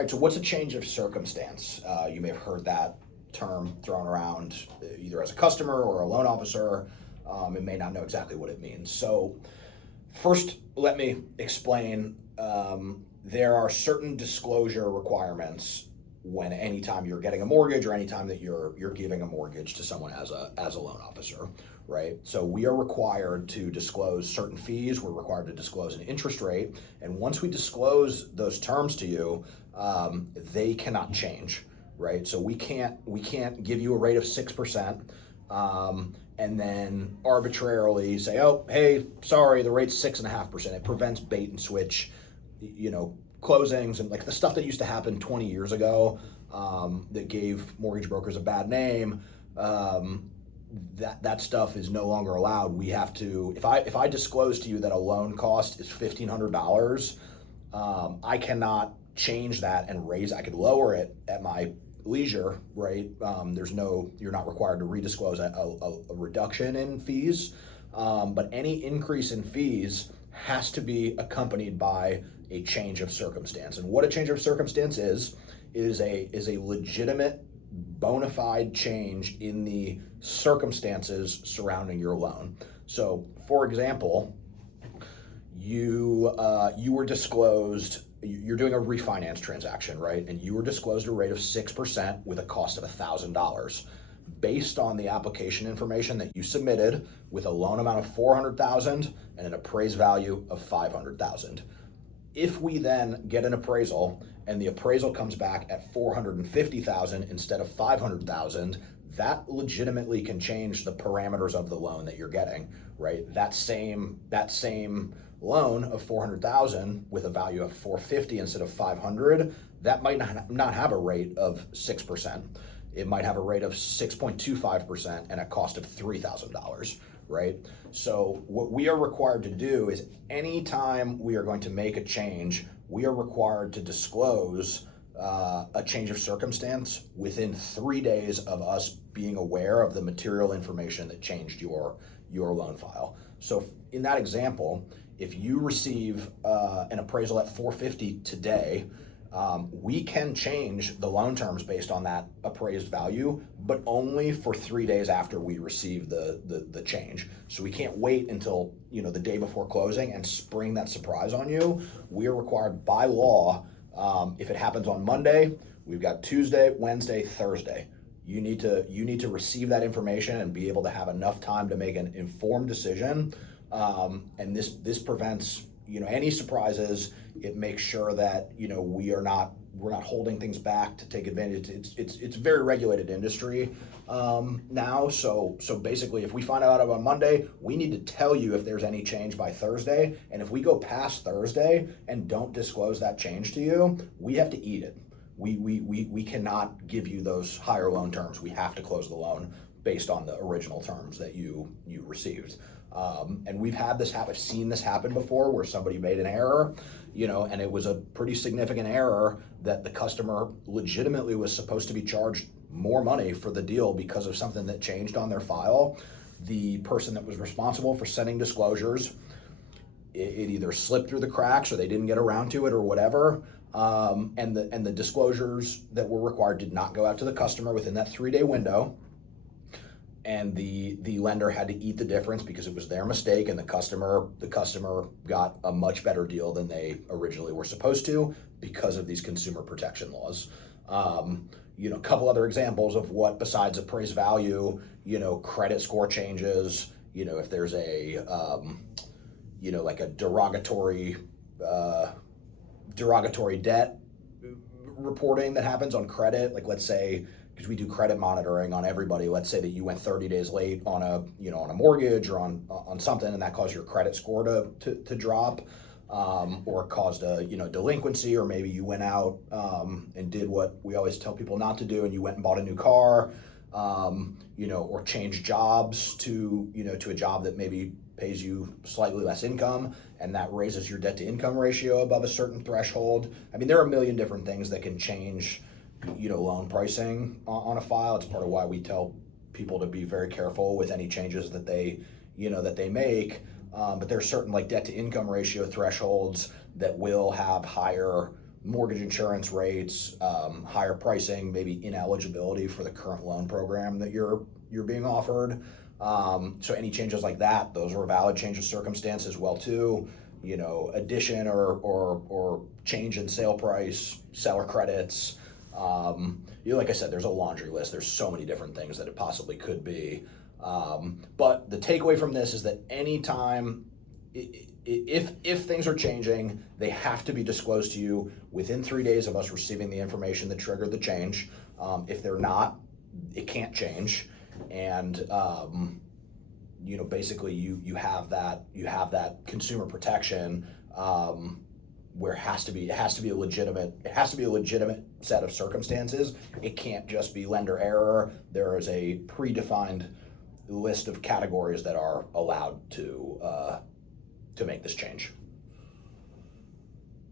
All right, so what's a change of circumstance? You may have heard that term thrown around either as a customer or a loan officer, and may not know exactly what it means. So, first, let me explain. There are certain disclosure requirements when anytime you're getting a mortgage or anytime that you're giving a mortgage to someone as a loan officer, right? So we are required to disclose certain fees. We're required to disclose an interest rate, and once we disclose those terms to you, they cannot change, right? So we can't give you a rate of 6%. And then arbitrarily say, oh, hey, sorry, the rate's 6.5%. It prevents bait and switch, closings and like the stuff that used to happen 20 years ago, that gave mortgage brokers a bad name. That stuff is no longer allowed. We have to, if I disclose to you that a loan cost is $1,500, I cannot change that and I could lower it at my leisure, right? You're not required to redisclose a reduction in fees, but any increase in fees has to be accompanied by a change of circumstance. And what a change of circumstance is a legitimate, bona fide change in the circumstances surrounding your loan. So, for example, you were disclosed. You're doing a refinance transaction, right? And you were disclosed a rate of 6% with a cost of $1,000 based on the application information that you submitted with a loan amount of $400,000 and an appraised value of $500,000. If we then get an appraisal and the appraisal comes back at $450,000 instead of $500,000, that legitimately can change the parameters of the loan that you're getting, right? That same loan of $400,000 with a value of $450 instead of $500, that might not have a rate of 6%. It might have a rate of 6.25% and a cost of $3,000, right? So what we are required to do is anytime we are going to make a change, we are required to disclose a change of circumstance within 3 days of us being aware of the material information that changed your loan file. So in that example, if you receive an appraisal at $450 today, we can change the loan terms based on that appraised value, but only for 3 days after we receive the change. So we can't wait until the day before closing and spring that surprise on you. We are required by law, if it happens on Monday, we've got Tuesday, Wednesday, Thursday. You need to receive that information and be able to have enough time to make an informed decision. And this prevents any surprises. It makes sure that we're not holding things back to take advantage. It's a very regulated industry now. So basically, if we find out on Monday, we need to tell you if there's any change by Thursday. And if we go past Thursday and don't disclose that change to you, we have to eat it. We cannot give you those higher loan terms. We have to close the loan based on the original terms that you received. And we've had this happen. I've seen this happen before where somebody made an error, and it was a pretty significant error that the customer legitimately was supposed to be charged more money for the deal because of something that changed on their file. The person that was responsible for sending disclosures, it either slipped through the cracks or they didn't get around to it or whatever. And the disclosures that were required did not go out to the customer within that 3-day window. And the lender had to eat the difference because it was their mistake, and the customer got a much better deal than they originally were supposed to because of these consumer protection laws. A couple other examples of what besides appraised value, credit score changes, if there's a like a derogatory debt reporting that happens on credit, like let's say, because we do credit monitoring on everybody. Let's say that you went 30 days late on a mortgage or on something, and that caused your credit score to drop, or caused a delinquency, or maybe you went out and did what we always tell people not to do, and you went and bought a new car, or changed jobs to a job that maybe pays you slightly less income, and that raises your debt to income ratio above a certain threshold. I mean, there are a million different things that can change loan pricing on a file. It's part of why we tell people to be very careful with any changes that they make. But there's certain like debt to income ratio thresholds that will have higher mortgage insurance rates, higher pricing, maybe ineligibility for the current loan program that you're being offered. So any changes like that, those are a valid change of circumstance as well too. You know, addition or change in sale price, seller credits. You know, like I said, there's a laundry list. There's so many different things that it possibly could be. But the takeaway from this is that anytime, if things are changing, they have to be disclosed to you within 3 days of us receiving the information that triggered the change. If they're not, it can't change. And you know, basically you have that consumer protection where it has to be a legitimate set of circumstances. It can't just be lender error. There is a predefined list of categories that are allowed to make this change.